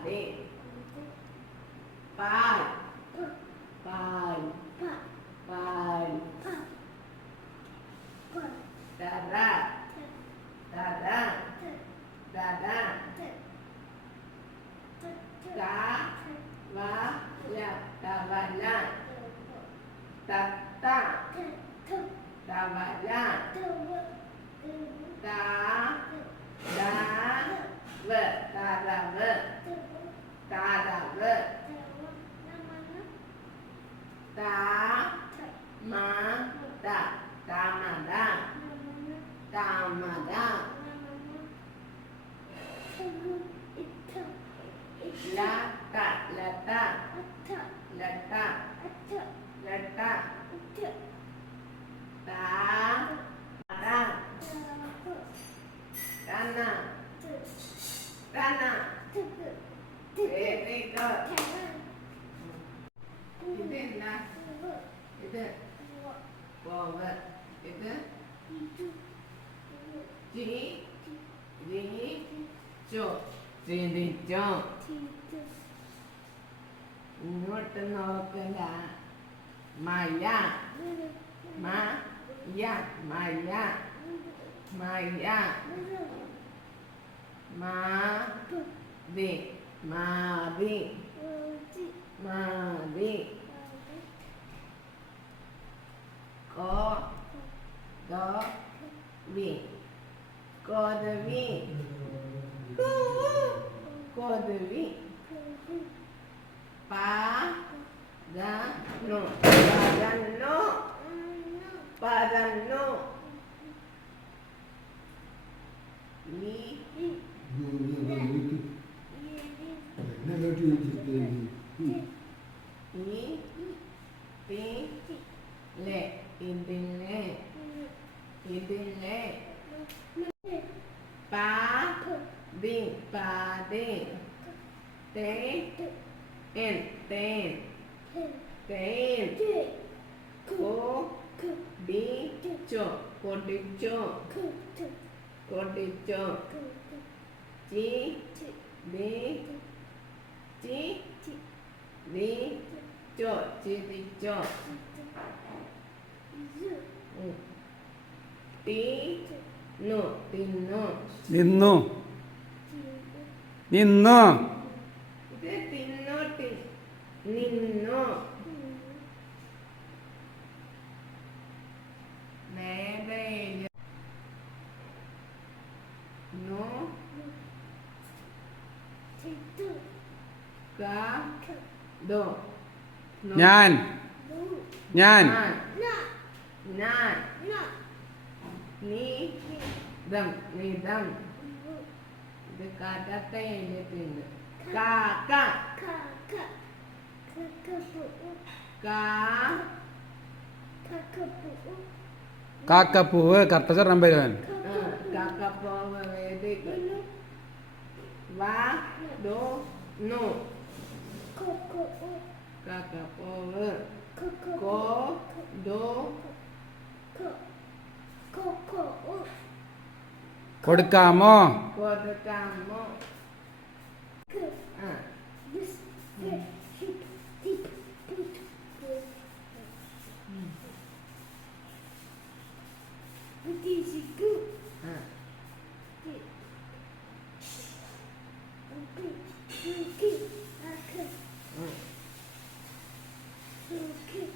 అంటే పాల్ పాల్ పాల్ దాదా దాదా దాదా కా వా లా తవలా తత్త తవలా తా దా వ తారా వ മ ദ താമര താമര ലത. ലത. ലത ലത. താ വെരി ഗുഡ് ഇത് എന്നാ ഇത് പോവ് ഇത് ജി ജി ചോ ചിരിച്ചോ ഇങ്ങോട്ട് നോക്കല മയ മയ മയ മയ മാവി മാവി మాది మాది కో. దో వి కోదవి. కోదవి. పా. ద. ను. పదన్ను పదన్ను ലെ ഇതിലെ ഇതിലെ പാ ദി പാതി തേ എൻ തേൻ തേൻ കോ ഡി ചോ കൊടിച്ചോ കൊടിച്ചോ ചി ദി ചി ദി ചോ ചിരിച്ചോ ഉം. ടി നു തിന്നു നിന്നു നിന്നു നിന്നു നു. ഞാൻ ഞാൻ ഞാൻ നീ ദം. നിതം ഇത് കടത്തയിൽ തിന്ന് കാക്ക കാക്കപ്പൂവ് കർത്തച്ചർ നമ്പരുവൻ കാക്കപ്പോവ് വെരി ഗുഡ് വാ ദോ നു. കാക്കപ്പോവ്. കോ ദോ கொடுக்காமோ கொடுக்காமோ Okay.